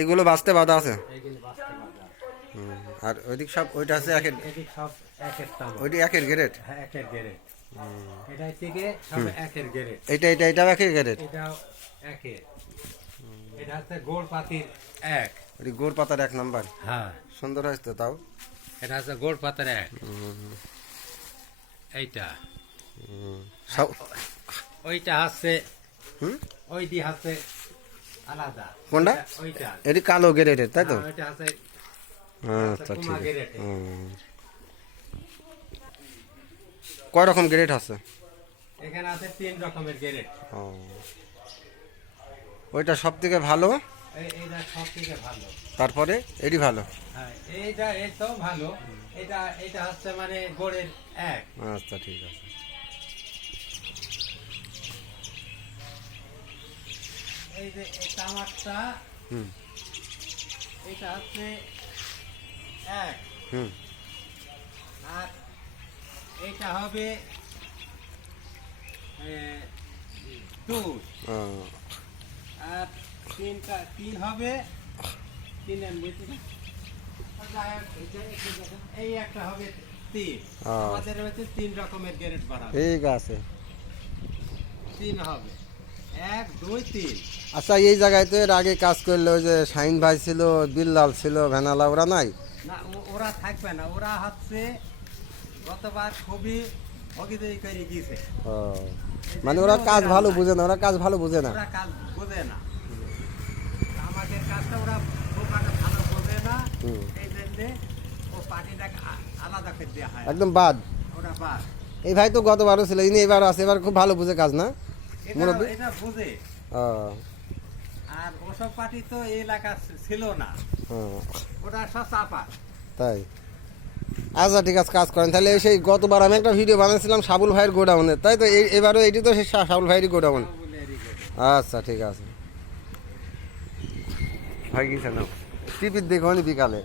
এগুলো বাঁচতে বাধা আছে। এইগুলো বাঁচতে বাঁধা। আর ওইদিক সব ওইটা আছে একের, এদিক সব একের তামা। ওইটি একের গ্রেড। হ্যাঁ, একের গেরেট। এটা থেকে সব একের গেরেট। এটাও একের গ্রেড। এটাও একের। এটা হচ্ছে গোড় পাতির এক। ওই গোড় পাতার 1 নাম্বার। হ্যাঁ, সুন্দর হয়েছে তো তাও। এটা হচ্ছে গোড় পাতার এক। এইটা সব ওইটা হচ্ছে হুম ওইটি হচ্ছে আলাদা। কোনটা? ওইটা এটি কালো গ্রেডের, তাই তো? ওইটা হচ্ছে আচ্ছা ঠিক কুমা আছে। গেরেটে। কয় রকম গ্রেড আছে? এখানে আছে 3 রকমের গেরেট। ও, ওইটা সব থেকে ভালো, এইটা সব থেকে ভালো। তারপরে এটি ভালো। হ্যাঁ, এইটাও ভালো। এটা হচ্ছে মানে গোড়ের এক। আচ্ছা ঠিক আছে। এই যে এই তামাকটা, হুম এটা হচ্ছে এক। হুম আর এইটা হবে 2। ও, আর তিন হবে 3 ভিতরে। এই একটা হবে 3। আমাদের হচ্ছে 3 রকমের গ্রেড বাড়াবে। ঠিক আছে। 3 হবে, 1 2 3। আচ্ছা, এই জায়গায় তো এর আগে কাজ করলো ওই যে শাহিন ভাই ছিল, বিল্লাল ছিল, ভেনালা, ওরা নাই? না, ওরা থাকবে না। ওরা হচ্ছে গতবার খুবই ভগিদারি করে গিয়েছে। ও, মানে ওরা কাজ ভালো বুঝে না, ওরা কাজ ভালো বুঝে না। ওরা কাজ বোঝে না। আমাদের কাজটা ওরা ভালো বোঝে না। এই জন্যে ও পার্টিটাকে আলাদা করে দেওয়া হয়। একদম বাদ। ওরা বাদ। এই ভাই তো গতবারও ছিল, ইনি এবার আছে, এবার খুব ভালো বুঝে কাজ না মুরব্বী। এটা বুঝে। ও, আর ওসব পার্টি তো এই এলাকা ছিল না। ওটা সব চাপা। তাই? আচ্ছা ঠিক আছে, কাজ করেন তাহলে। সেই গতবার আমি একটা ভিডিও বানিয়েছিলাম সাবুল ভাইয়ের গোডাউনের, তাই তো? এবারও এটি তো সেই সাবুল ভাইয়েরই গোডাউন। আচ্ছা ঠিক আছে ভাই, গেছে না টিপির দেখো বিকালে।